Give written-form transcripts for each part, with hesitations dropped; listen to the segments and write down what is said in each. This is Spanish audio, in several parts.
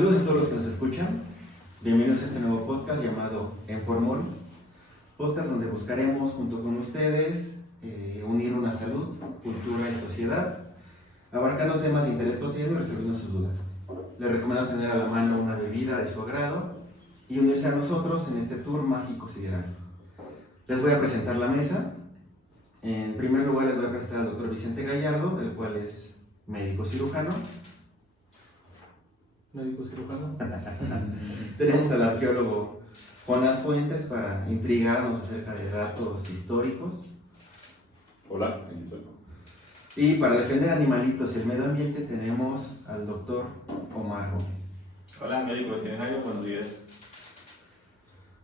Saludos a todos los que nos escuchan. Bienvenidos a este nuevo podcast llamado Enformol. Podcast donde buscaremos junto con ustedes unir una salud, cultura y sociedad, abarcando temas de interés cotidiano y resolviendo sus dudas. Les recomendamos tener a la mano una bebida de su agrado y unirse a nosotros en este tour mágico sideral. Les voy a presentar la mesa. En primer lugar les voy a presentar al doctor Vicente Gallardo, el cual es médico cirujano. Médico cirujano. Tenemos al arqueólogo Jonás Fuentes para intrigarnos acerca de datos históricos. Hola, aquí estoy. Y para defender animalitos y el medio ambiente tenemos al doctor Omar Gómez. Hola, médico veterinario, buenos días.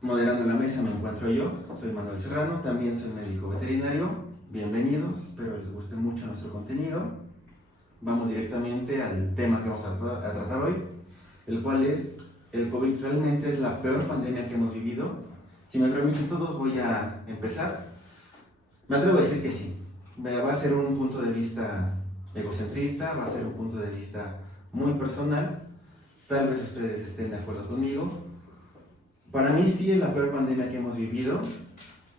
Moderando la mesa me encuentro yo, soy Manuel Serrano, también soy médico veterinario. Bienvenidos, espero les guste mucho nuestro contenido. Vamos directamente al tema que vamos a tratar hoy, el cual es: ¿el COVID realmente es la peor pandemia que hemos vivido? Si me permiten todos, voy a empezar. Me atrevo a decir que sí. Va a ser un punto de vista egocentrista, va a ser un punto de vista muy personal. Tal vez ustedes estén de acuerdo conmigo. Para mí sí es la peor pandemia que hemos vivido,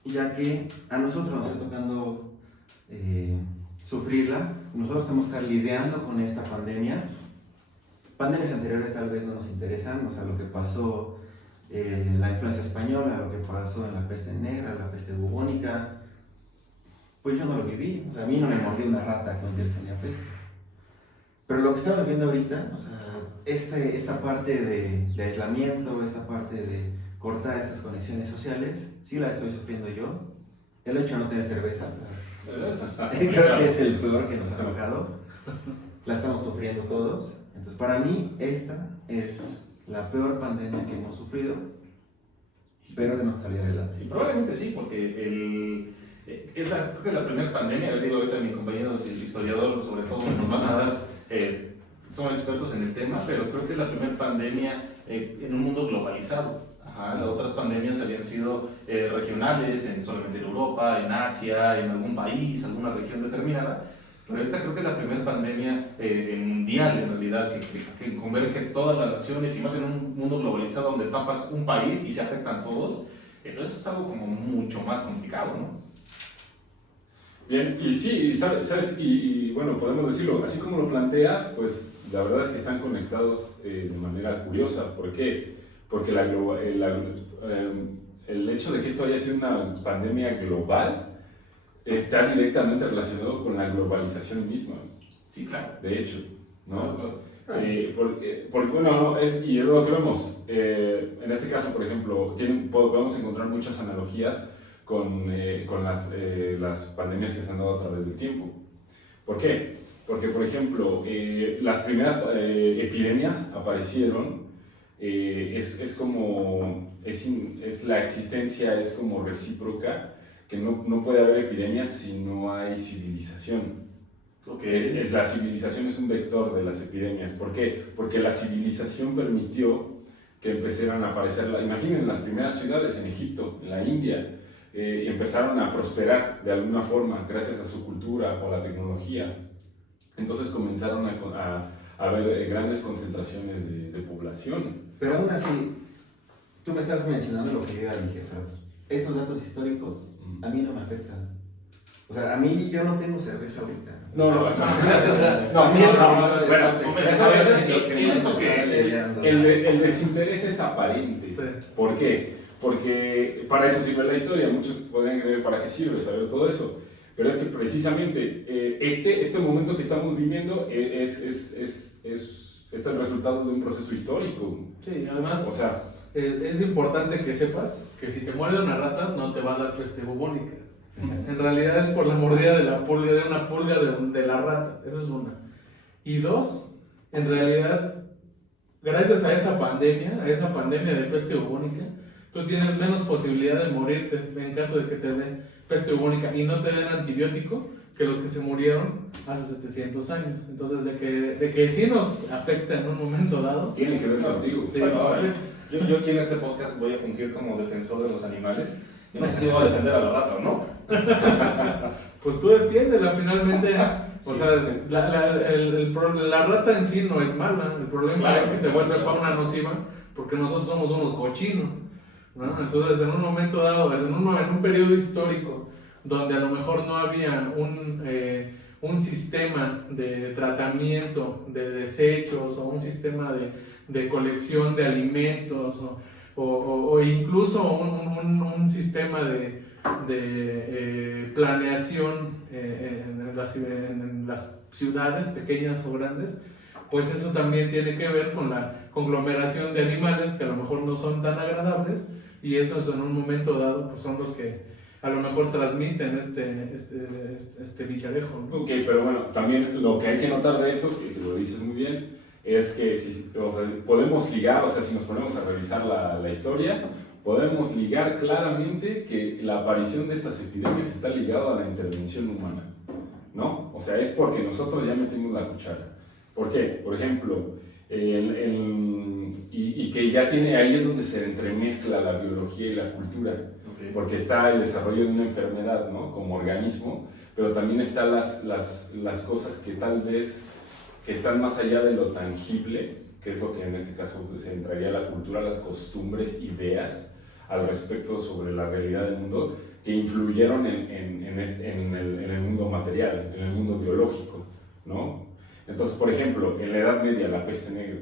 ya que a nosotros nos está tocando sufrirla. Nosotros tenemos que estar lidiando con esta pandemia. Pandemias anteriores tal vez no nos interesan, o sea, lo que pasó en la influenza española, lo que pasó en la peste negra, la peste bubónica, pues yo no lo viví. O sea, a mí no me mordió una rata con Yersinia pestis. Pero lo que estamos viendo ahorita, o sea, esta parte de aislamiento, esta parte de cortar estas conexiones sociales, sí la estoy sufriendo yo. El hecho de no tener cerveza, creo que es el peor que nos ha tocado. La estamos sufriendo todos. Entonces, para mí, esta es la peor pandemia que hemos sufrido, pero tenemos que salir adelante. Y probablemente sí, porque creo que es la primera pandemia. Yo digo, ahorita mis compañeros historiadores, sobre todo, nos van a dar, son expertos en el tema, pero creo que es la primera pandemia en un mundo globalizado. Las otras pandemias habían sido regionales, solamente en Europa, en Asia, en algún país, alguna región determinada. Pero esta creo que es la primera pandemia mundial, en realidad, que converge todas las naciones, y más en un mundo globalizado donde tapas un país y se afectan todos. Entonces es algo como mucho más complicado, ¿no? Bien, y sí, ¿sabes? Y bueno, podemos decirlo, así como lo planteas, pues la verdad es que están conectados de manera curiosa. ¿Por qué? Porque el hecho de que esto haya sido una pandemia global está directamente relacionado con la globalización misma. Sí, claro. De hecho, ¿no? Claro. Porque bueno, y es lo que vemos. En este caso, por ejemplo, podemos encontrar muchas analogías con las pandemias que se han dado a través del tiempo. ¿Por qué? Porque, por ejemplo, las primeras epidemias aparecieron, la existencia es como recíproca, que no puede haber epidemias si no hay civilización. Okay. La civilización es un vector de las epidemias. ¿Por qué? Porque la civilización permitió que empezaran a aparecer, imaginen las primeras ciudades en Egipto, en la India, y empezaron a prosperar de alguna forma gracias a su cultura o la tecnología. Entonces comenzaron a haber grandes concentraciones de población. Pero aún así, tú me estás mencionando lo que yo ya dije, o sea, estos datos históricos a mí no me afectan. O sea, a mí yo no tengo cerveza ahorita. El desinterés es aparente. Sí. ¿Por qué? Porque para eso sirve la historia. Muchos podrían creer para qué sirve saber todo eso. Pero es que precisamente este momento que estamos viviendo es el resultado de un proceso histórico. Sí, además, o sea, es importante que sepas que si te muerde una rata no te va a dar peste bubónica. En realidad es por la mordida de una pulga de la rata. Esa es una. Y dos, en realidad, gracias a esa pandemia de peste bubónica, tú tienes menos posibilidad de morirte en caso de que te den peste bubónica y no te den antibiótico que los que se murieron hace 700 años. Entonces, de que sí nos afecta en un momento dado. Tiene que ver contigo. Sí, Yo aquí en este podcast voy a fungir como defensor de los animales. Yo no sé si voy a defender a la rata o no. pues tú defiéndela finalmente. O Sí. sea, la rata en sí no es mala, el problema Claro, es que se vuelve fauna nociva porque nosotros somos unos cochinos, ¿no? Entonces, en un momento dado, en un periodo histórico donde a lo mejor no había un sistema de tratamiento de desechos o un sistema de colección de alimentos o incluso un sistema de planeación en las ciudades pequeñas o grandes, pues eso también tiene que ver con la conglomeración de animales que a lo mejor no son tan agradables, y esos en un momento dado pues son los que a lo mejor transmiten este bicharejo, ¿no? Ok, pero bueno, también lo que hay que notar de esto, que lo dices muy bien, es que o sea, podemos ligar, o sea, si nos ponemos a revisar la historia, podemos ligar claramente que la aparición de estas epidemias está ligada a la intervención humana, ¿no? O sea, es porque nosotros ya metimos la cuchara. ¿Por qué? Por ejemplo, y que ya tiene, ahí es donde se entremezcla la biología y la cultura, Okay. porque está el desarrollo de una enfermedad, ¿no? Como organismo, pero también están las cosas que tal vez que están más allá de lo tangible, que es lo que en este caso se entraría la cultura, las costumbres, ideas al respecto sobre la realidad del mundo, que influyeron en el mundo material, en el mundo biológico, ¿no? Entonces, por ejemplo, en la Edad Media, la peste negra,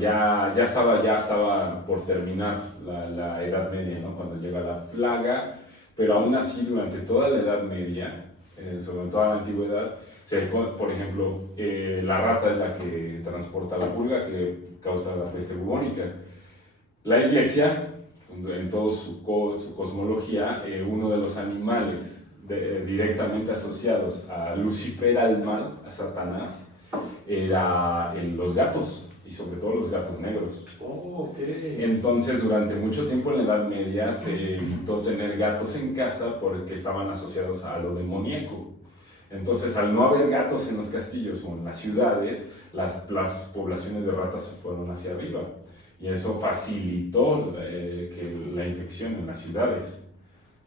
ya estaba por terminar la Edad Media, ¿no? Cuando llega la plaga, pero aún así durante toda la Edad Media, sobre toda la antigüedad, por ejemplo, la rata es la que transporta la pulga que causa la peste bubónica. La Iglesia, en toda su cosmología, uno de los animales directamente asociados a Lucifer, al mal, a Satanás, era los gatos, y sobre todo los gatos negros. Oh, ok. Entonces, durante mucho tiempo en la Edad Media se evitó tener gatos en casa porque estaban asociados a lo demoníaco. Entonces, al no haber gatos en los castillos o en las ciudades, las poblaciones de ratas se fueron hacia arriba. Y eso facilitó la infección en las ciudades.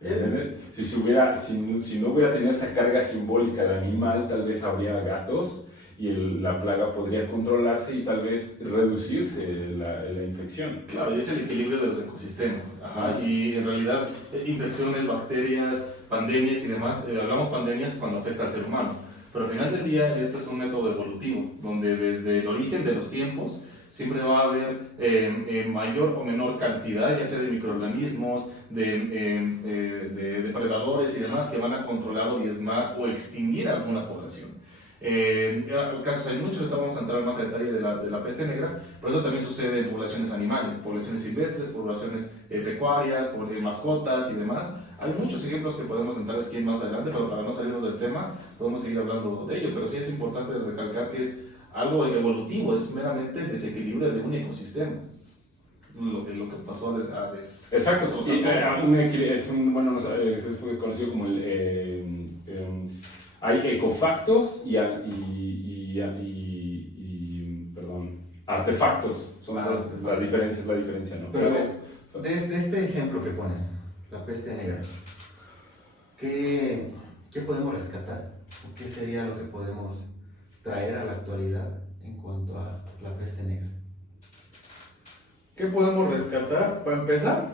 ¿Entiendes? Si no hubiera tenido esta carga simbólica del animal, tal vez habría gatos y la plaga podría controlarse y tal vez reducirse la infección. Claro, y es el equilibrio de los ecosistemas. Ajá. Y en realidad, infecciones, bacterias, pandemias y demás, hablamos pandemias cuando afecta al ser humano. Pero al final del día, esto es un método evolutivo, donde desde el origen de los tiempos, siempre va a haber mayor o menor cantidad, ya sea de microorganismos, de depredadores y demás, que van a controlar o diezmar o extinguir alguna población. Casos hay muchos, ahorita vamos a entrar más a detalle de la peste negra, pero eso también sucede en poblaciones animales, poblaciones silvestres, poblaciones pecuarias, mascotas y demás. Hay muchos ejemplos que podemos entrar aquí más adelante, pero para no salirnos del tema, podemos seguir hablando de ello, pero sí es importante recalcar que es algo evolutivo, es meramente el desequilibrio de un ecosistema. Lo que pasó a Exacto, sí, es conocido como hay ecofactos y artefactos, son la diferencia, ¿no? Pero de este ejemplo que ponen, la peste negra, ¿qué podemos rescatar? ¿Qué sería lo que podemos traer a la actualidad en cuanto a la peste negra? ¿Qué podemos rescatar? Para empezar,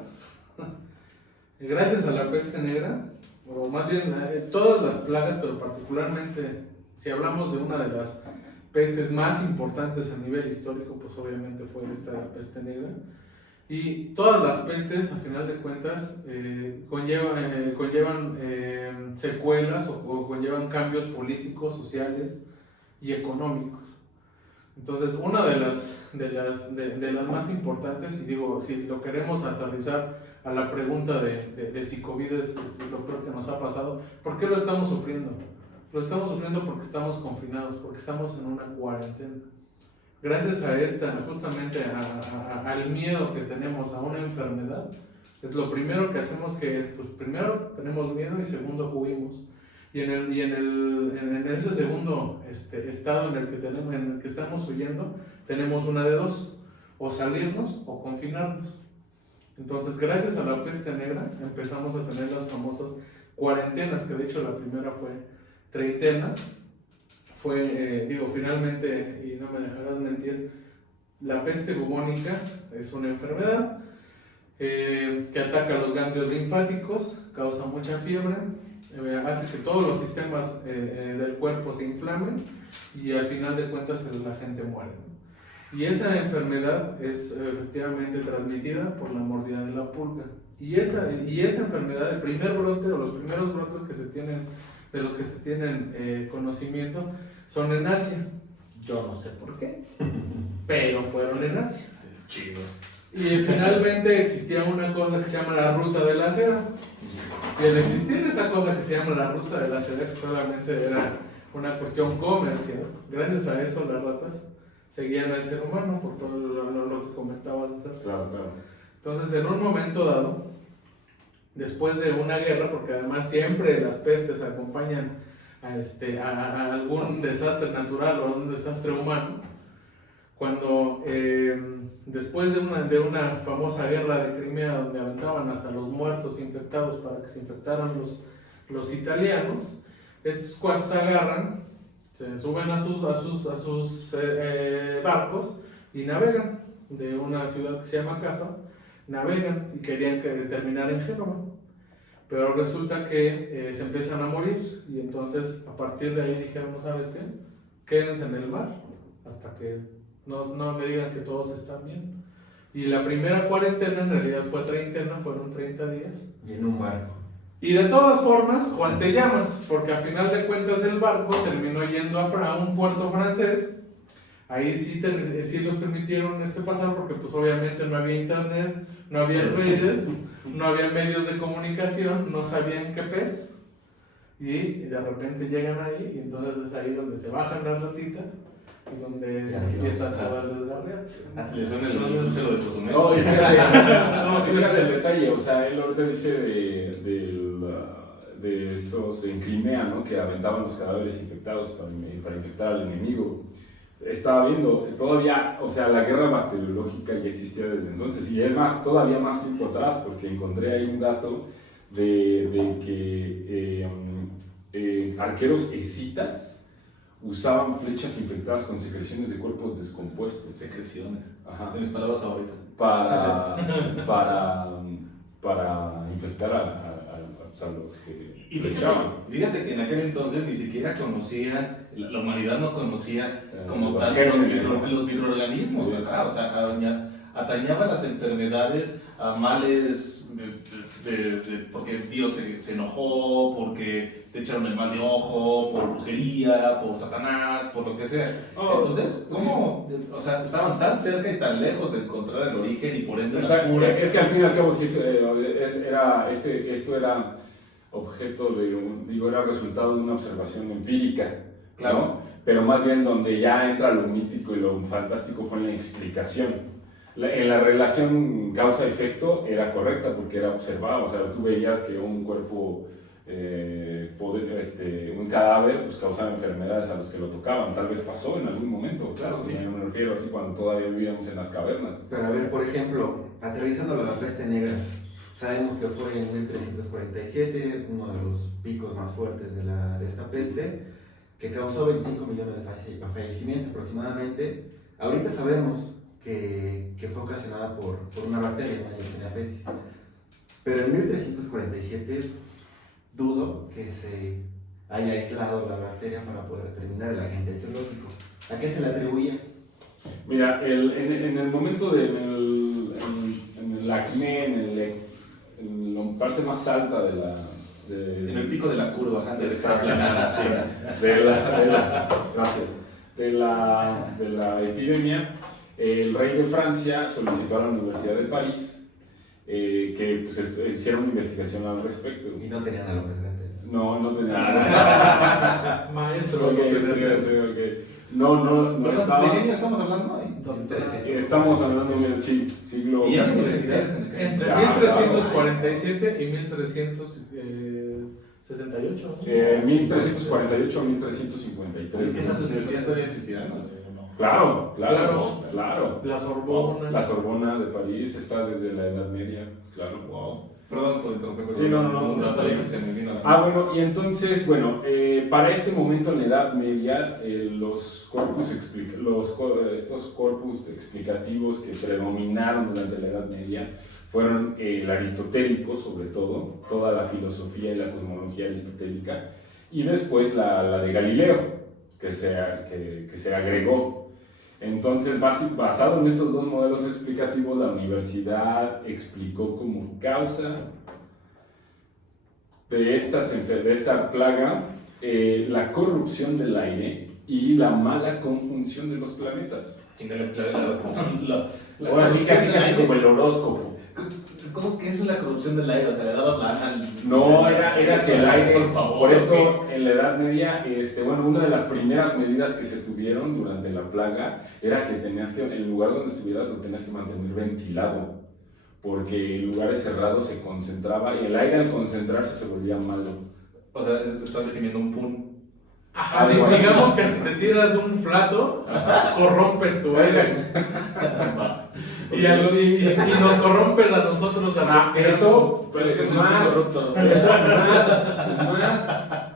gracias a la peste negra, o más bien todas las plagas, pero particularmente si hablamos de una de las pestes más importantes a nivel histórico, pues obviamente fue esta peste negra. Y todas las pestes, a final de cuentas, conllevan secuelas o conllevan cambios políticos, sociales y económicos. Entonces, una de las más importantes, y digo, si lo queremos aterrizar a la pregunta de si COVID es lo peor que nos ha pasado, ¿por qué lo estamos sufriendo? Lo estamos sufriendo porque estamos confinados, porque estamos en una cuarentena. Gracias a justamente al miedo que tenemos a una enfermedad, es lo primero que hacemos, que pues primero tenemos miedo y segundo huimos. Y en ese segundo estado en el que estamos huyendo, tenemos una de dos: o salirnos o confinarnos. Entonces, gracias a la peste negra, empezamos a tener las famosas cuarentenas, que de hecho la primera fue treintena, fue, finalmente, y no me dejarás mentir, la peste bubónica es una enfermedad que ataca los ganglios linfáticos, causa mucha fiebre, hace que todos los sistemas del cuerpo se inflamen y al final de cuentas la gente muere, ¿no? Y esa enfermedad es efectivamente transmitida por la mordida de la pulga. Y esa enfermedad, el primer brote o los primeros brotes que se tienen, de los que se tienen conocimiento, son en Asia. Yo no sé por qué, pero fueron en Asia. Chidos. Y finalmente existía una cosa que se llama la ruta de la seda. Y al existir esa cosa que se llama la ruta de la seda, que solamente era una cuestión comercial, gracias a eso las ratas seguían al ser humano por todo lo que comentabas hacer. Claro, claro. Entonces, en un momento dado, después de una guerra, porque además siempre las pestes acompañan a algún desastre natural o a un desastre humano, cuando después de una famosa guerra de Crimea, donde aventaban hasta los muertos infectados para que se infectaran los italianos, estos cuates agarran, se suben a sus barcos y navegan de una ciudad que se llama Cafa, navegan y querían terminar en Génova, pero resulta que se empiezan a morir y entonces a partir de ahí dijeron, ¿no sabes qué? Quédense en el mar hasta que no me digan que todos están bien. Y la primera cuarentena en realidad fue treintena, fueron 30 días. Y en un barco. Y de todas formas, Juan te llamas, porque al final de cuentas el barco terminó yendo a un puerto francés. Ahí sí los permitieron pasar porque pues obviamente no había internet, no había redes, no había medios de comunicación, no sabían qué pez. Y de repente llegan ahí y entonces es ahí donde se bajan las ratitas y donde empieza a chavar el desgarriate. Le suena el crucero de Cozumel. No, fíjate el detalle, o sea, él ahorita dice de estos en Crimea, ¿no? Que aventaban los cadáveres infectados para infectar al enemigo. Estaba viendo, todavía, o sea, la guerra bacteriológica ya existía desde entonces, y es más, todavía más tiempo atrás, porque encontré ahí un dato de que arqueros escitas usaban flechas infectadas con secreciones de cuerpos descompuestos. Secreciones. Ajá. De mis palabras favoritas. Para infectar a los que Y flechaban. fíjate que en aquel entonces ni siquiera conocían, la humanidad no conocía como los tal gérmenes, los microorganismos, sí. ¿verdad? O sea, atañaban las enfermedades a males porque Dios se enojó, porque te echaron el mal de ojo, por brujería, por Satanás, por lo que sea. Entonces, ¿cómo? O sea, estaban tan cerca y tan lejos de encontrar el origen y por ende la cura. Es que al fin y al cabo sí, esto era objeto era resultado de una observación empírica, Claro. ¿no? Pero más bien donde ya entra lo mítico y lo fantástico fue en la explicación. En la relación causa-efecto era correcta porque era observada, o sea, tú veías que un cuerpo, un cadáver, pues causaba enfermedades a los que lo tocaban, tal vez pasó en algún momento, claro, sí. Me refiero así cuando todavía vivíamos en las cavernas. Pero a ver, por ejemplo, aterrizando a la peste negra, sabemos que fue en 1347, uno de los picos más fuertes de esta peste, que causó 25 millones de fallecimientos aproximadamente. Ahorita sabemos que fue ocasionada por una bacteria, una Yersinia pestis. Pero en 1347 dudo que se haya aislado la bacteria para poder determinar el agente etiológico. ¿A qué se le atribuye? Mira, en el momento en el acné, en la parte más alta En el pico de la curva, antes de estar aplanada, sí. de la epidemia, el rey de Francia solicitó a la Universidad de París que pues, hiciera una investigación al respecto. Y no tenían a López Gatell. No tenía nada. Maestro. Okay. No estaba. ¿De qué año estamos hablando ahí? Estamos hablando del siglo. ¿Y hay universidades en el Entre Ya, 1347 y 1368. 1348 a 1353. ¿Esas universidades todavía existirán? ¿No? Claro. La Sorbona. La Sorbona de París está desde la Edad Media, claro. Wow. Perdón por interrumpí, pero Sí, no, hasta ahí se me vino. Bueno, y entonces, bueno, para este momento en la Edad Media, estos corpus explicativos que predominaron durante la Edad Media fueron el aristotélico, sobre todo, toda la filosofía y la cosmología aristotélica, y después la de Galileo, que se agregó. Entonces, basado en estos dos modelos explicativos, la universidad explicó como causa de esta plaga la corrupción del aire y la mala conjunción de los planetas. Ahora sí, casi como el horóscopo. ¿Cómo que es la corrupción del aire? O sea, le dabas lana al... No, era que el aire, por favor. por eso en la Edad Media, una de las primeras medidas que se tuvieron durante la plaga era que el lugar donde estuvieras lo tenías que mantener ventilado, porque en lugares cerrados se concentraba y el aire al concentrarse se volvía malo. O sea, están definiendo un pun. Ajá, digamos que si te tiras un flato, corrompes tu aire. Y nos corrompes a nosotros a Eso más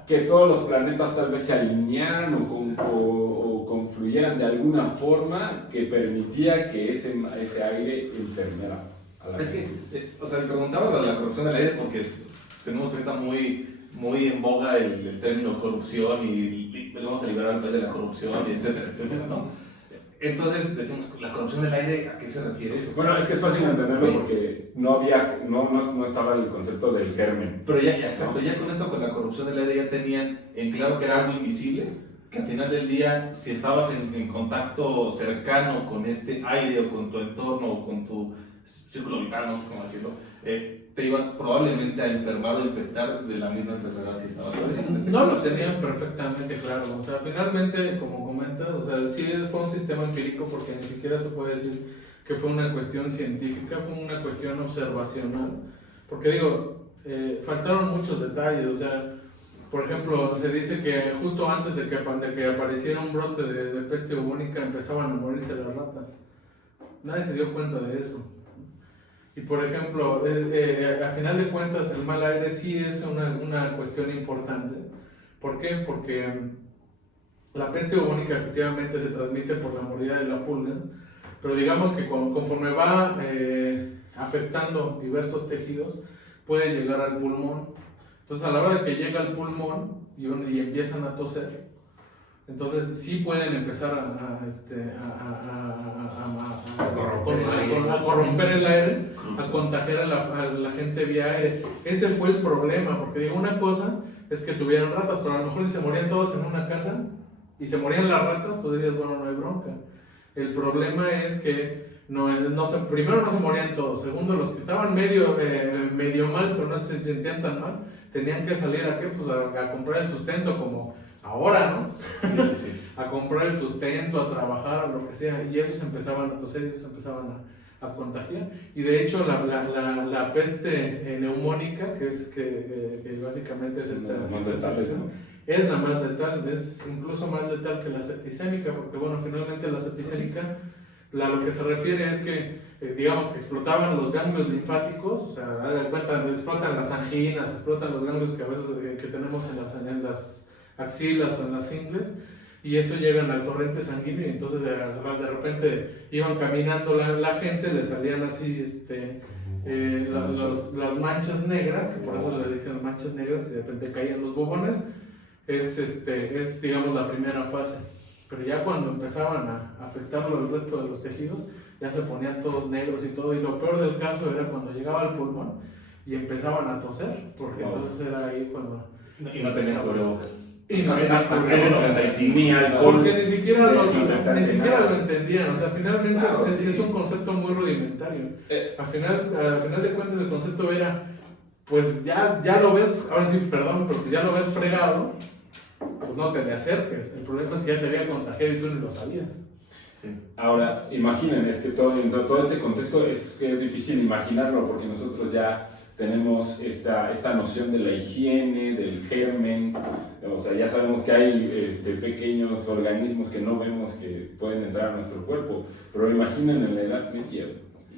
que todos los planetas tal vez se alinearan o confluyeran de alguna forma que permitía que ese aire enfermara a la gente. O sea, me preguntaba la corrupción del aire porque tenemos ahorita muy en boga el término corrupción y vamos a liberar al país de la corrupción, y etcétera, etcétera, ¿no? Entonces decimos, ¿la corrupción del aire a qué se refiere eso? Bueno, es que es fácil entenderlo porque no estaba el concepto del germen. Pero exacto, ya con esto, con la corrupción del aire ya tenían en claro que era algo invisible, que al final del día, si estabas en contacto cercano con este aire o con tu entorno o con tu círculo vital, no sé cómo decirlo, te ibas probablemente a enfermar o infectar de la misma enfermedad que estabas padeciendo. No lo tenían perfectamente claro. O sea, finalmente, como comentas, o sea, sí fue un sistema empírico porque ni siquiera se puede decir que fue una cuestión científica, fue una cuestión observacional. Porque digo, faltaron muchos detalles. O sea, por ejemplo, se dice que justo antes de que apareciera un brote de peste bubónica empezaban a morirse las ratas. Nadie se dio cuenta de eso. Y por ejemplo, a final de cuentas el mal aire sí es una cuestión importante. ¿Por qué? Porque la peste bubónica efectivamente se transmite por la mordida de la pulga, pero digamos que conforme va afectando diversos tejidos, puede llegar al pulmón. Entonces a la hora de que llega al pulmón y empiezan a toser, entonces sí pueden empezar a corromper el aire, a contagiar a la gente vía aire. Ese fue el problema, porque digo, una cosa es que tuvieran ratas, pero a lo mejor si se morían todos en una casa y se morían las ratas, pues dirías, bueno, no hay bronca. El problema es que primero no se morían todos, segundo los que estaban medio mal, pero no se sentían tan mal, tenían que salir ¿a qué? Pues a comprar el sustento como ahora, ¿no? Sí. A comprar el sustento, a trabajar, a lo que sea, y esos empezaban a toser, ellos empezaban a contagiar. Y de hecho la peste neumónica, que básicamente es esta situación, es la más letal, es incluso más letal que la septicémica, porque bueno, finalmente la septicémica, lo que se refiere es que, digamos que explotaban los ganglios linfáticos, o sea, de cuenta, explotan las anginas, explotan los ganglios que a veces que tenemos en las axilas o en las ingles, y eso llegan al torrente sanguíneo, y entonces de repente iban caminando la gente, le salían así las manchas negras, que por eso le dicen manchas negras, y de repente caían los bubones. Es digamos la primera fase, pero ya cuando empezaban a afectarlo el resto de los tejidos, ya se ponían todos negros y todo, y lo peor del caso era cuando llegaba al pulmón y empezaban a toser, porque entonces era ahí cuando... Y no tenían cubrebocas. Y no tenían cubrebocas. Ni alcohol. Porque ni siquiera lo entendían, o sea, finalmente Claro, es un concepto muy rudimentario. Al final de cuentas el concepto era, pues ya lo ves, ahora sí, perdón, pero ya lo ves fregado, pues no te le acerques. El problema es que ya te había contagiado y tú ni lo sabías. Sí. Ahora, imaginen, es que en todo este contexto es difícil imaginarlo porque nosotros ya tenemos esta noción de la higiene, del germen, o sea, ya sabemos que hay pequeños organismos que no vemos que pueden entrar a nuestro cuerpo, pero imaginen en la Edad Media.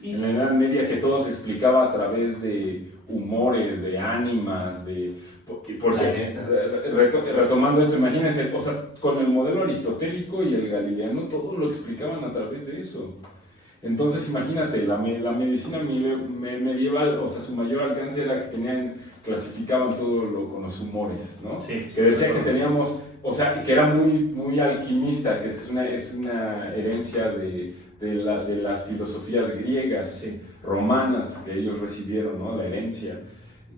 En la Edad Media que todo se explicaba a través de humores, de ánimas, porque Planetas. retomando esto, imagínense, o sea, con el modelo aristotélico y el galileano todo lo explicaban a través de eso. Entonces imagínate, la medicina medieval, o sea, su mayor alcance era que clasificaban todo con los humores, ¿no? Sí. Que decía que teníamos, o sea, que era muy alquimista, que es una herencia de las filosofías griegas, Sí. romanas, que ellos recibieron, ¿no? La herencia.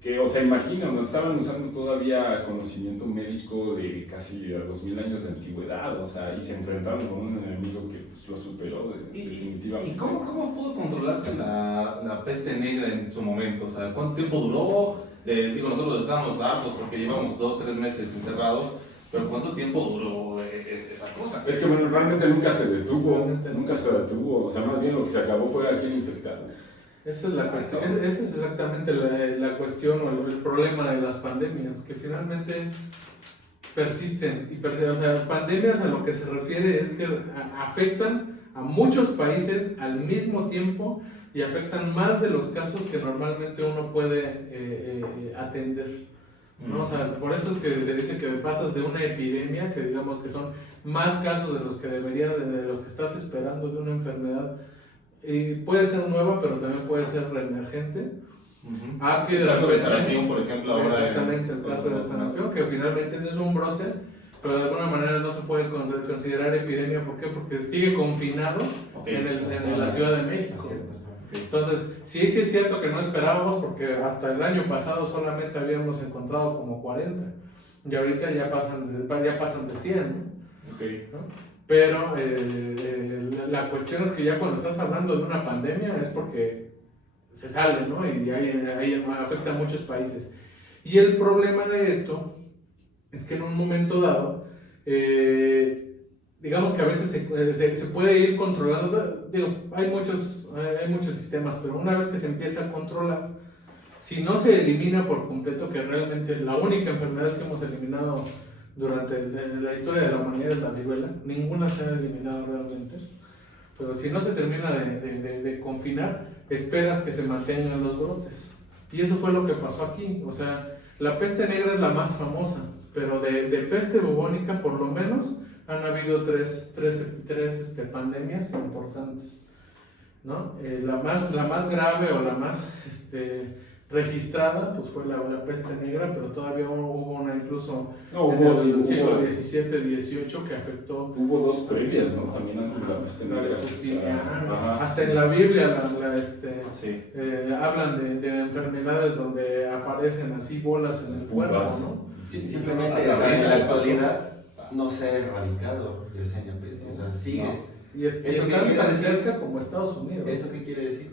Que, o sea, imagínate, estaban usando todavía conocimiento médico de casi 2000 años de antigüedad, o sea, y se enfrentaron con un enemigo que pues, lo superó definitivamente. ¿Y cómo pudo controlarse la peste negra en su momento? O sea, ¿cuánto tiempo duró? Digo, nosotros estábamos hartos porque llevamos 2-3 meses encerrados, pero ¿cuánto tiempo duró esa cosa? Es que bueno, realmente nunca se detuvo, Realmente nunca se detuvo, o sea, más bien lo que se acabó fue a quien infectar. Esa es la cuestión, esa es exactamente la cuestión o el problema de las pandemias, que finalmente persisten. O sea, pandemias a lo que se refiere es que afectan a muchos países al mismo tiempo y afectan más de los casos que normalmente uno puede atender, ¿no? O sea, por eso es que se dice que pasas de una epidemia, que digamos que son más casos de los que de los que estás esperando de una enfermedad. Y puede ser nueva, pero también puede ser reemergente. Que El caso de sarampión, por ejemplo, ahora. Exactamente, el caso de sarampión, que finalmente ese es un brote, pero de alguna manera no se puede considerar epidemia. ¿Por qué? Porque sigue confinado en la Ciudad de México. Entonces, sí es cierto que no esperábamos, porque hasta el año pasado solamente habíamos encontrado como 40, y ahorita ya pasan de 100, ¿no? Okay. ¿No? Pero la cuestión es que ya cuando estás hablando de una pandemia es porque se sale, ¿no? Y ahí afecta a muchos países. Y el problema de esto es que en un momento dado, digamos que a veces se puede ir controlando. Digo, hay muchos sistemas, pero una vez que se empieza a controlar, si no se elimina por completo, que realmente la única enfermedad que hemos eliminado durante la historia de la humanidad es la viruela, ninguna se ha eliminado realmente, pero si no se termina de confinar, esperas que se mantengan los brotes. Y eso fue lo que pasó aquí. O sea, la peste negra es la más famosa, pero de peste bubónica por lo menos han habido tres pandemias importantes, ¿no? La más grave o la más registrada pues fue la peste negra, pero todavía hubo una incluso en el siglo XVII-XVIII que afectó. Hubo dos previas, ¿no? También antes de la peste negra. Hasta en la Biblia Sí. hablan de enfermedades donde aparecen así bolas en el cuerpo, ¿no? Sí, simplemente en la actualidad no se ha erradicado Yersinia pestis, o sea, sigue. No. Y está tan cerca como Estados Unidos. ¿Esto qué quiere decir?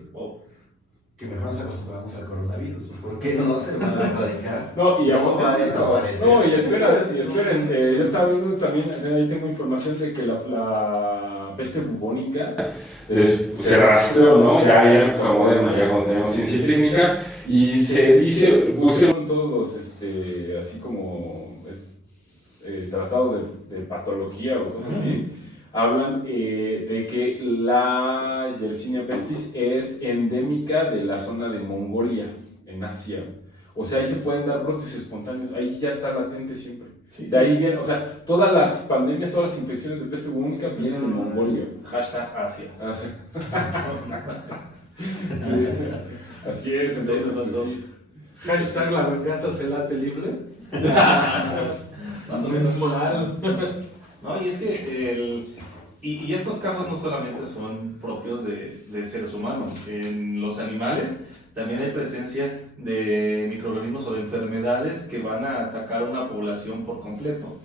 Que mejor nos acostumbramos al coronavirus. ¿Por qué no se va a erradicar? No, y no va a desaparecer. No, y esperen, yo estaba viendo también, ahí tengo información de que la peste bubónica se rastreó, ¿no? Ya en época moderna, ya cuando tenemos ciencia técnica, y se dice, busquen todos los, así como tratados de patología o cosas así, hablan de que la Yersinia pestis es endémica de la zona de Mongolia, en Asia. O sea, ahí se pueden dar brotes espontáneos, ahí ya está latente siempre. Sí, de ahí viene, o sea, todas las pandemias, todas las infecciones de peste bubónica vienen de Mongolia. #Asia. Sí. Así es, entonces, sí. Hashtag la venganza se late libre. Más o menos. Moral. No, y es que y estos casos no solamente son propios de seres humanos. En los animales también hay presencia de microorganismos o de enfermedades que van a atacar a una población por completo.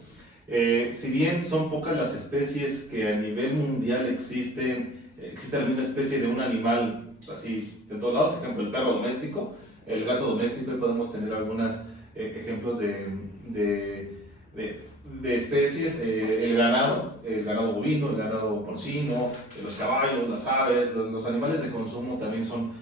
Si bien son pocas las especies que a nivel mundial existe la misma especie de un animal así de todos lados, por ejemplo el perro doméstico, el gato doméstico, y podemos tener algunos ejemplos de especies, el ganado bovino, el ganado porcino, los caballos, las aves, los animales de consumo también son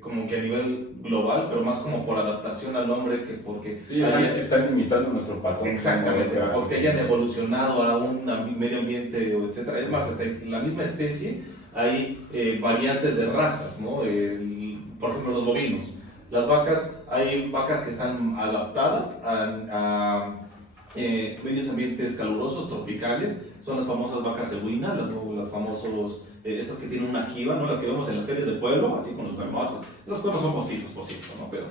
como que a nivel global, pero más como por adaptación al hombre que porque sí, están imitando nuestro patrón. Exactamente, porque hayan evolucionado a un medio ambiente, etcétera. Es más, hasta en la misma especie hay variantes de razas, ¿no? Por ejemplo, los bovinos. Las vacas, hay vacas que están adaptadas a medios ambientes calurosos, tropicales, son las famosas vacas cebuinas, las famosos, estas que tienen una jiba, ¿no? Las que vemos en las ferias del pueblo, así con los cuernotes. Los cuernos son postizos, por cierto, ¿no? Pero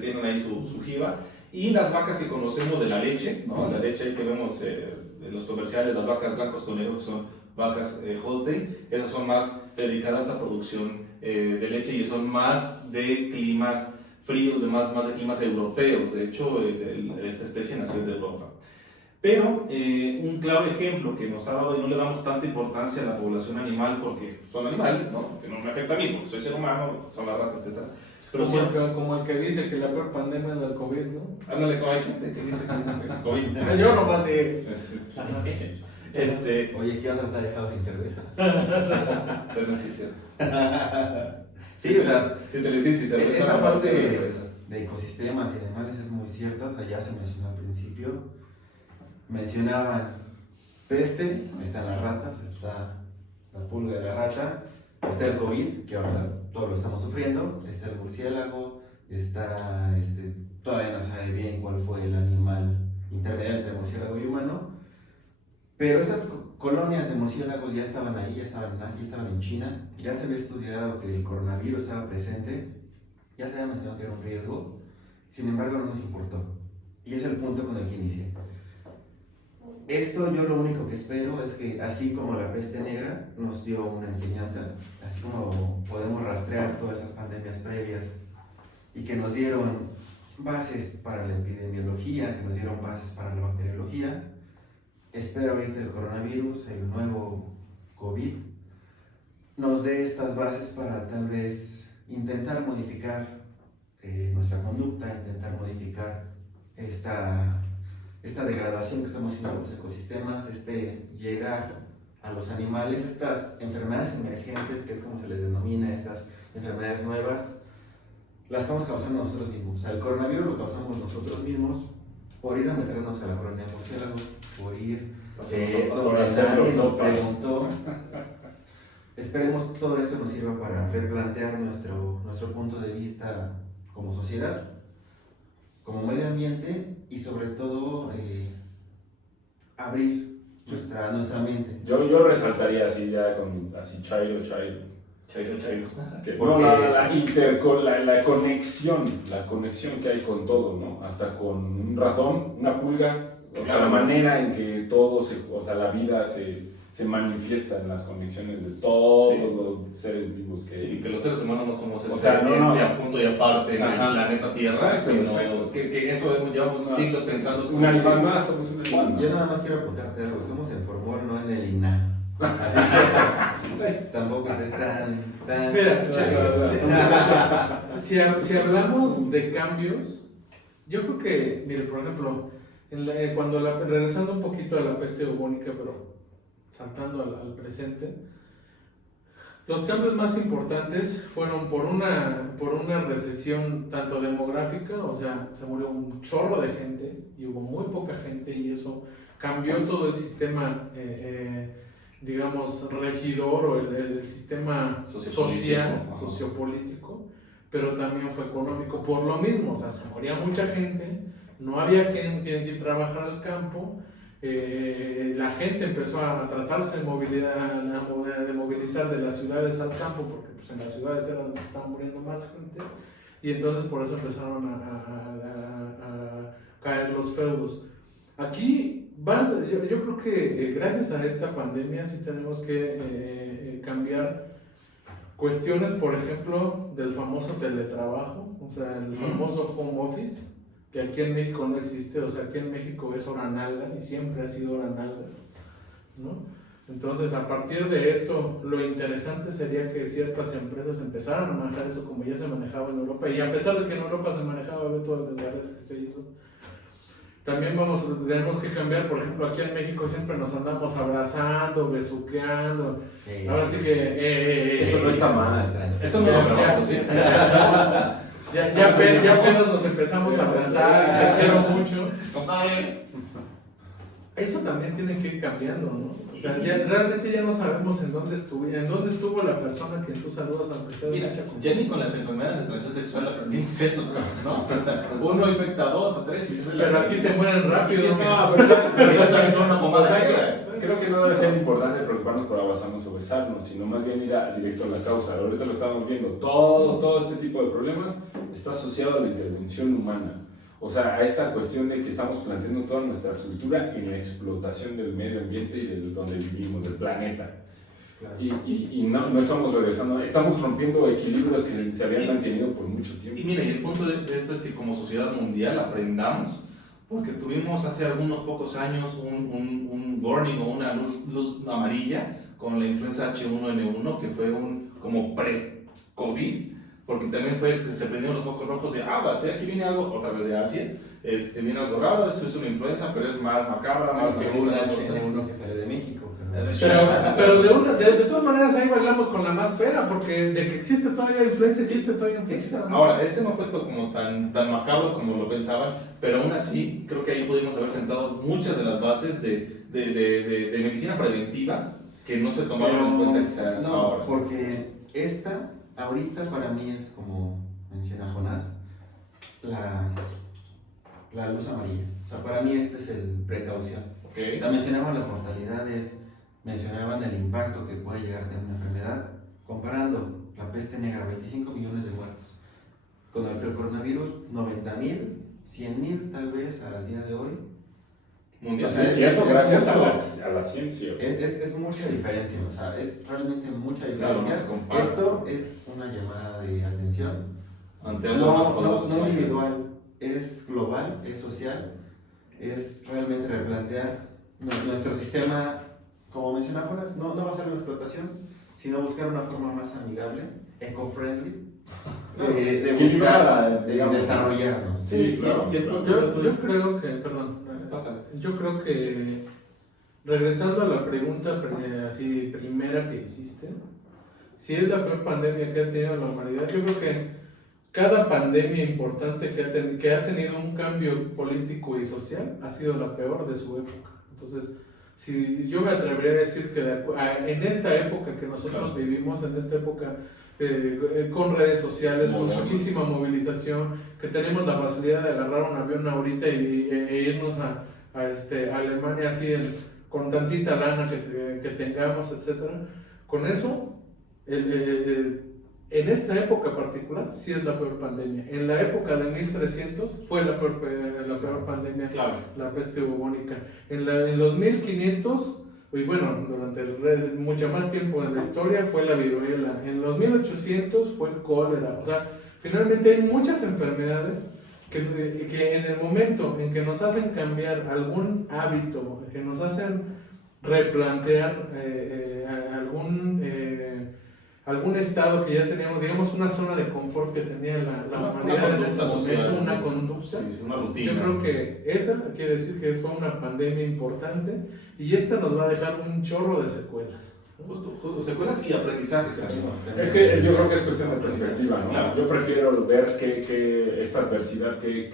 tienen ahí su jiba. Y las vacas que conocemos de la leche, ¿no? La leche ahí que vemos en los comerciales, las vacas blancos con negro, que son vacas Holstein, esas son más dedicadas a producción de leche y son más de climas fríos, más de climas europeos. De hecho, esta especie nació de Europa. Pero un claro ejemplo que nos ha dado, y no le damos tanta importancia a la población animal porque son animales, ¿no? Que no me afecta a mí porque soy ser humano, son las ratas, etc. Pero Como el que dice que la peor pandemia es la COVID, ¿no? ándale, hay gente que dice que COVID. Yo nomás de... Oye, ¿qué otra te ha dejado sin cerveza? Pero sí, sí. Sí, o sea, Sí, te lo sí, cerveza. esta parte cerveza. de ecosistemas y de animales es muy cierta, o sea, ya se mencionó al principio. Mencionaban peste, están las ratas, está la pulga de la rata, está el COVID, que ahora todos lo estamos sufriendo, está el murciélago, está, todavía no sabe bien cuál fue el animal intermediario entre murciélago y humano, pero estas colonias de murciélagos ya estaban ahí, ya estaban en Asia, estaban en China, ya se había estudiado que el coronavirus estaba presente, ya se había mencionado que era un riesgo, sin embargo no nos importó, y es el punto con el que inicié. Esto yo lo único que espero es que así como la peste negra nos dio una enseñanza, así como podemos rastrear todas esas pandemias previas y que nos dieron bases para la epidemiología, que nos dieron bases para la bacteriología, espero ahorita el coronavirus, el nuevo COVID, nos dé estas bases para tal vez intentar modificar nuestra conducta, intentar modificar esta degradación que estamos haciendo en los ecosistemas, llegar a los animales, estas enfermedades emergentes, que es como se les denomina, estas enfermedades nuevas, las estamos causando nosotros mismos. O sea, el coronavirus lo causamos nosotros mismos por ir a meternos a la colonia de murciélagos, por ir donde nadie nos preguntó. Esperemos todo esto nos sirva para replantear nuestro punto de vista como sociedad, como medio ambiente y sobre todo abrir nuestra mente. Yo resaltaría así ya con así chairo. Que Porque- la conexión que hay con todo, ¿no? Hasta con un ratón, una pulga, o sea, la manera en que todo la vida se manifiesta en las conexiones de todos los seres vivos que Sí, que los seres humanos no somos O sea, no. de a punto y aparte en el Ajá. planeta Tierra, Exacto, sino exacto. que eso llevamos siglos pensando. un animal más, somos un animal más. Yo nada más quiero apuntarte algo, estamos en Formol, no en el INAH. Así que tampoco es tan... Mira, si hablamos de cambios, yo creo que, mire, por ejemplo, regresando un poquito a la peste bubónica, pero saltando al presente, los cambios más importantes fueron por una recesión tanto demográfica, o sea, se murió un chorro de gente y hubo muy poca gente y eso cambió todo el sistema, digamos, regidor o el sistema social, Ajá. sociopolítico, pero también fue económico por lo mismo, o sea, se moría mucha gente, no había quien trabajar al campo, la gente empezó a tratarse de movilizar de las ciudades al campo, porque pues, en las ciudades era donde se estaba muriendo más gente, y entonces por eso empezaron a caer los feudos. Aquí, yo creo que gracias a esta pandemia sí tenemos que cambiar cuestiones, por ejemplo, del famoso teletrabajo, o sea, el famoso home office, que aquí en México no existe, o sea, aquí en México es hora nalga y siempre ha sido hora nalga, ¿no? Entonces, a partir de esto, lo interesante sería que ciertas empresas empezaran a manejar eso como ya se manejaba en Europa, y a pesar de que en Europa se manejaba, ve todo el desgarre que se hizo. También tenemos que cambiar, por ejemplo, aquí en México siempre nos andamos abrazando, besuqueando. Ahora sí que... Eso no está mal. Eso no lo grabamos, ¿sí? Ya apenas nos empezamos a abrazar, y te quiero mucho. eso también tiene que ir cambiando, ¿no? O sea, realmente ya no sabemos en dónde estuvo la persona que tú saludas aunque sea de Mira, mucha confianza. ya ni con las enfermedades de transmisión sexual aprendimos eso, ¿no? O sea, uno infecta a 2 o 3 y se Pero aquí se mueren rápido. No, pero también con una pomada negra. creo que no debe ser importante preocuparnos por abrazarnos o besarnos, sino más bien ir directo a la causa. Ahorita lo estamos viendo, todo este tipo de problemas está asociado a la intervención humana. O sea, a esta cuestión de que estamos planteando toda nuestra cultura en la explotación del medio ambiente y de donde vivimos, del planeta. Claro. Y no estamos regresando, estamos rompiendo equilibrios que se habían mantenido por mucho tiempo. Y mira, y el punto de esto es que como sociedad mundial aprendamos, porque tuvimos hace algunos pocos años un warning o una luz amarilla con la influenza H1N1, que fue como pre-COVID, porque también fue que se prendieron los focos rojos de, aquí viene algo, otra vez de Asia, viene algo raro, eso es una influenza, pero es más macabra, más Que hubo un H1N1 que sale de México. Pero de todas maneras ahí bailamos con la más fea, porque de que existe todavía influencia, existe todavía influencia. ¿No? Ahora, no fue como tan macabro como lo pensaban, pero aún así creo que ahí pudimos haber sentado muchas de las bases de medicina preventiva que no se tomaron en cuenta quizá No, ahora. porque ahorita para mí es como menciona Jonás, la luz amarilla. O sea, para mí es el precaución. Okay. O sea, mencionaban las mortalidades, mencionaban el impacto que puede llegar de una enfermedad, comparando la peste negra, 25 millones de muertos, con el coronavirus, 90,000, 100,000 tal vez al día de hoy. Mundial. O sea, Y eso es gracias mucho. a la ciencia. Es mucha diferencia, o sea, es realmente mucha Claro, no diferencia. se compara. Esto es una llamada de atención, Ante algo más no poderoso. individual, es global, es social, es realmente replantear nuestro sistema, como mencionaba Jonas, no va a ser una explotación, sino buscar una forma más amigable, eco-friendly, de Que buscar, ayuda, de digamos, desarrollarnos. Sí, claro. Y el claro. punto Yo creo que, perdón, Pasa. yo creo que regresando a la pregunta así primera que hiciste, si es la peor pandemia que ha tenido la humanidad, yo creo que cada pandemia importante que ha tenido un cambio político y social ha sido la peor de su época. Entonces, si yo me atrevería a decir que en esta época que nosotros vivimos, en esta época con redes sociales, con muchísima movilización, que tenemos la facilidad de agarrar un avión ahorita e irnos a Alemania así con tantita lana que tengamos, etcétera. Con eso, en esta época particular, sí es la peor pandemia. En la época de 1300 fue la peor pandemia, Claro. la peste bubónica. En los 1500, y bueno, durante mucho más tiempo en la historia fue la viruela. En los 1800 fue el cólera. O sea, finalmente hay muchas enfermedades que en el momento en que nos hacen cambiar algún hábito, que nos hacen replantear algún estado que ya teníamos, digamos una zona de confort que tenía la humanidad en ese momento, una conducta. Sí, una rutina. Yo creo que esa quiere decir que fue una pandemia importante y esta nos va a dejar un chorro de secuelas. Justo, secuelas y aprendizajes también. Es que yo creo que es cuestión de perspectiva, ¿no? Claro. Yo prefiero ver que esta adversidad que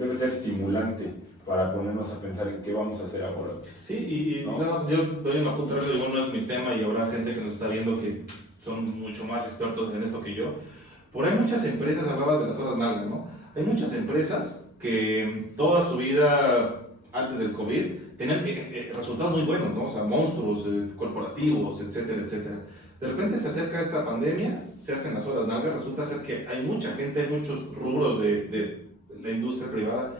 debe ser estimulante para ponernos a pensar en qué vamos a hacer ahora. Sí, y ¿no? bueno, yo doy una punta de no es mi tema y habrá gente que nos está viendo que son mucho más expertos en esto que yo. Por ahí muchas empresas, hablabas de las horas nalgas, ¿no? Hay muchas empresas que toda su vida antes del COVID tenían resultados muy buenos, ¿no? O sea, monstruos corporativos, etcétera, etcétera. De repente se acerca esta pandemia, se hacen las horas nalgas, resulta ser que hay mucha gente, hay muchos rubros de la industria privada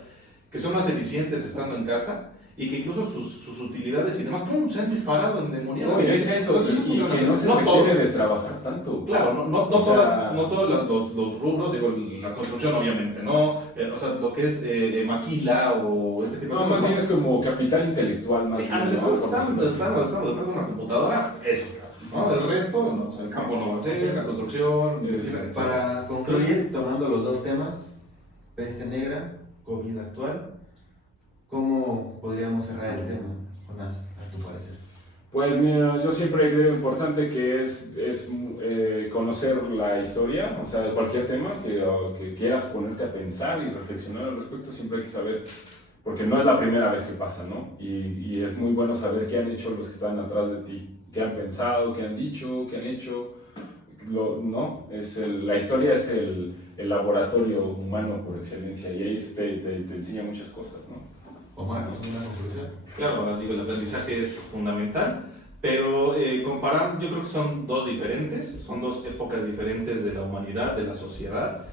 que son más eficientes estando en casa y que incluso sus utilidades y demás se han disparado en demonio. No, y deja eso, y que no se requiere de trabajar tanto. Claro, no todos los rubros, digo, la construcción obviamente, ¿no? O sea, lo que es maquila o este tipo de No, cosas. más bien es como capital intelectual. Más Sí, bien, ¿no? estando detrás de una computadora, eso está. ¿No? El resto, no, o sea, el campo no va a ser, la construcción, medicina, etc. Para concluir, tomando los dos temas, peste negra, COVID actual, ¿cómo podríamos cerrar el tema, Jonás, a tu parecer? Pues mira, yo siempre creo importante que es conocer la historia, o sea, de cualquier tema que quieras ponerte a pensar y reflexionar al respecto, siempre hay que saber porque no es la primera vez que pasa, ¿no? Y es muy bueno saber qué han hecho los que están atrás de ti, qué han pensado, qué han dicho, qué han hecho. ¿No? La historia es el laboratorio humano por excelencia y ahí te enseña muchas cosas, ¿no? Omar, ¿una conclusión? Claro, digo, el aprendizaje es fundamental, pero comparar, yo creo que son dos épocas diferentes de la humanidad, de la sociedad,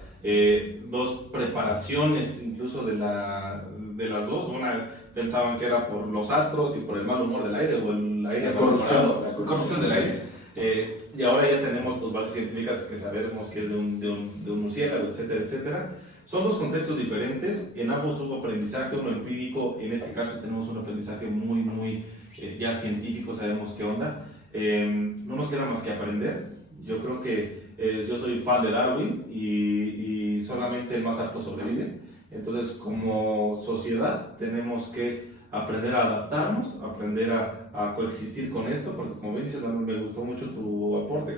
dos preparaciones incluso de las dos. Una pensaban que era por los astros y por el mal humor del aire o el aire La corrupción del aire. Y ahora ya tenemos pues, bases científicas que sabemos que es de un murciélago, etcétera, etcétera. Son dos contextos diferentes, en ambos hubo aprendizaje, uno empírico, en este caso tenemos un aprendizaje muy ya científico, sabemos qué onda. No nos queda más que aprender. Yo creo que yo soy fan de Darwin y solamente el más apto sobrevive. Entonces, como sociedad, tenemos que aprender a adaptarnos, aprender a coexistir con esto, porque como bien dices, me gustó mucho tu aporte,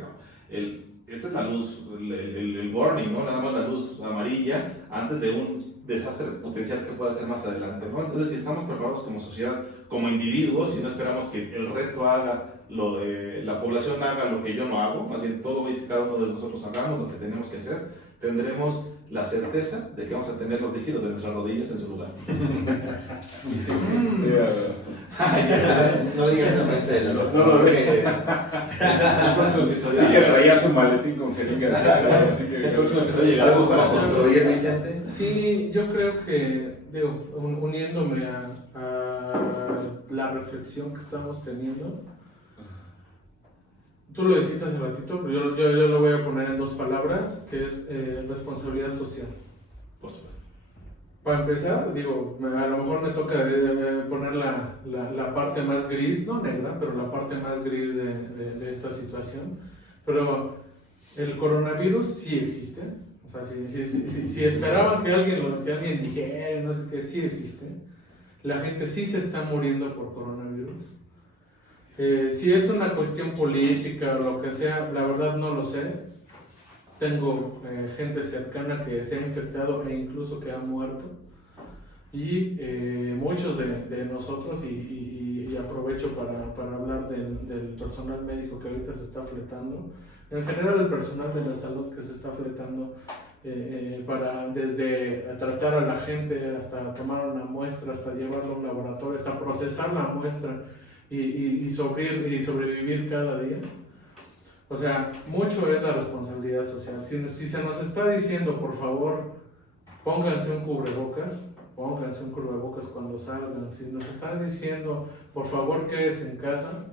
esta es la luz, el warning, ¿no? Nada más la luz amarilla antes de un desastre potencial que pueda ser más adelante, ¿no? Entonces, si estamos preparados como sociedad, como individuos, y no esperamos que el resto haga la población haga lo que yo no hago, más bien todo y cada uno de nosotros hagamos lo que tenemos que hacer, tendremos la certeza de que vamos a tener los líquidos de nuestras rodillas en su lugar. No digas eso frente del No, el próximo episodio traía su maletín con jeringa. Así que el próximo episodio ¿Algo llegaremos para a construir, Vicente? Sí, yo creo que, uniéndome a la reflexión que estamos teniendo, tú lo dijiste hace ratito, pero yo lo voy a poner en dos palabras, que es responsabilidad social. Por supuesto. Para empezar, a lo mejor me toca poner la parte más gris, no negra, pero la parte más gris de esta situación. Pero el coronavirus sí existe. O sea, si esperaban que alguien dijera, no sé qué, sí existe. La gente sí se está muriendo por coronavirus. Si es una cuestión política o lo que sea, la verdad no lo sé. Tengo gente cercana que se ha infectado e incluso que ha muerto. Y muchos de nosotros, y aprovecho para hablar del personal médico que ahorita se está fletando, en general el personal de la salud que se está fletando para desde tratar a la gente hasta tomar una muestra, hasta llevarla a un laboratorio, hasta procesar la muestra y sobrevivir cada día. O sea, mucho es la responsabilidad social. Si se nos está diciendo, por favor, pónganse un cubrebocas cuando salgan. Si nos están diciendo, por favor, quédense en casa.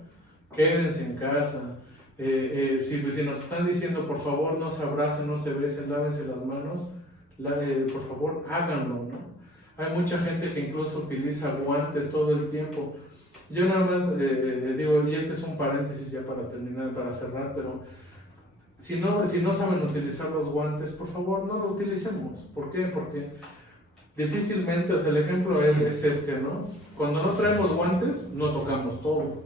Si nos están diciendo, por favor, no se abracen, no se besen, lávense las manos, por favor, háganlo, ¿no? Hay mucha gente que incluso utiliza guantes todo el tiempo. Yo nada más digo, y este es un paréntesis ya para terminar, para cerrar, pero si no saben utilizar los guantes, por favor, no lo utilicemos. ¿Por qué? Porque difícilmente, o sea, el ejemplo es este, ¿no? Cuando no traemos guantes, no tocamos todo.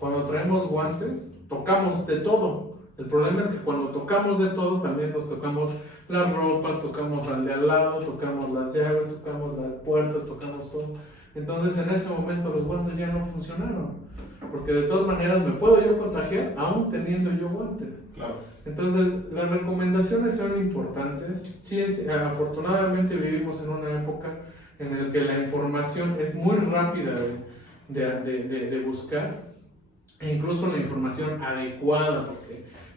Cuando traemos guantes, tocamos de todo. El problema es que cuando tocamos de todo, también nos tocamos las ropas, tocamos al de al lado, tocamos las llaves, tocamos las puertas, tocamos todo. Entonces en ese momento los guantes ya no funcionaron, porque de todas maneras me puedo yo contagiar aún teniendo yo guantes. Claro. Entonces las recomendaciones son importantes. Sí, afortunadamente vivimos en una época en la que la información es muy rápida de buscar, e incluso la información adecuada.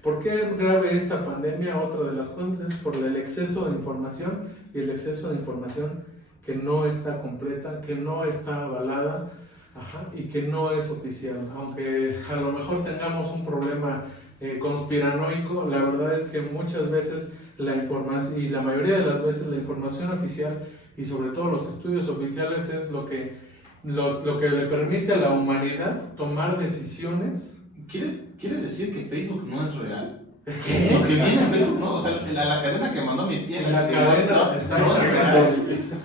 ¿Por qué es grave esta pandemia? Otra de las cosas es por el exceso de información y el exceso de información que no está completa, que no está avalada, y que no es oficial. Aunque a lo mejor tengamos un problema conspiranoico, la verdad es que muchas veces la información, y la mayoría de las veces la información oficial y sobre todo los estudios oficiales es lo que le permite a la humanidad tomar decisiones. ¿Quieres decir que Facebook no es real? Lo que viene en Facebook, ¿no? O sea, la cadena que mandó mi tía, La cadena, no es real.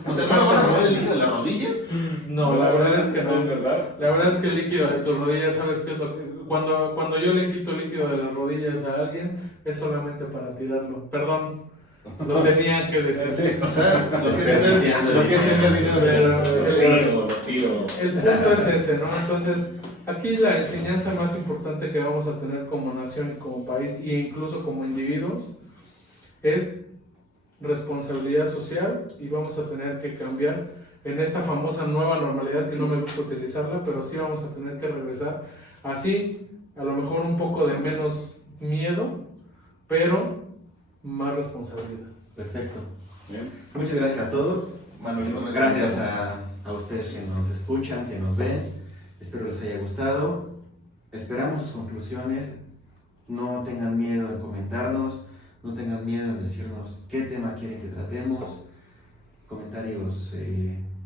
O sea, ¿no van a robar el líquido de las rodillas? No, la verdad es que no. es verdad. La verdad es que el líquido de tus rodillas, ¿sabes qué es lo que...? Cuando yo le quito líquido de las rodillas a alguien, es solamente para tirarlo. Perdón, Lo tenía que decir. Sí. O sea, Lo que estoy diciendo. lo que es tener dinero, El punto es ese, ¿no? Entonces, aquí la enseñanza más importante que vamos a tener como nación y como país, e incluso como individuos, es responsabilidad social, y vamos a tener que cambiar en esta famosa nueva normalidad, que no me gusta utilizarla, pero sí vamos a tener que regresar así, a lo mejor un poco de menos miedo, pero más responsabilidad. Perfecto. Bien. Muchas gracias a todos. Manuelito, Gracias a ustedes que nos escuchan, que nos ven. Espero les haya gustado. Esperamos sus conclusiones. No tengan miedo en comentarnos. No tengan miedo en decirnos qué tema quieren que tratemos. Comentarios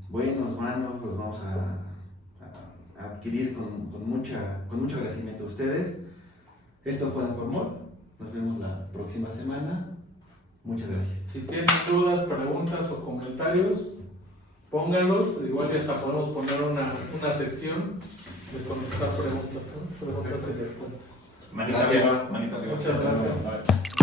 buenos, malos, los vamos a adquirir con mucho agradecimiento a ustedes. Esto fue Informol. Nos vemos la próxima semana. Muchas gracias. Si tienen dudas, preguntas o comentarios, pónganlos. Igual que hasta podemos poner una sección de contestar preguntas, ¿no? Preguntas y respuestas. Manita arriba, manita arriba. Muchas gracias. Bye.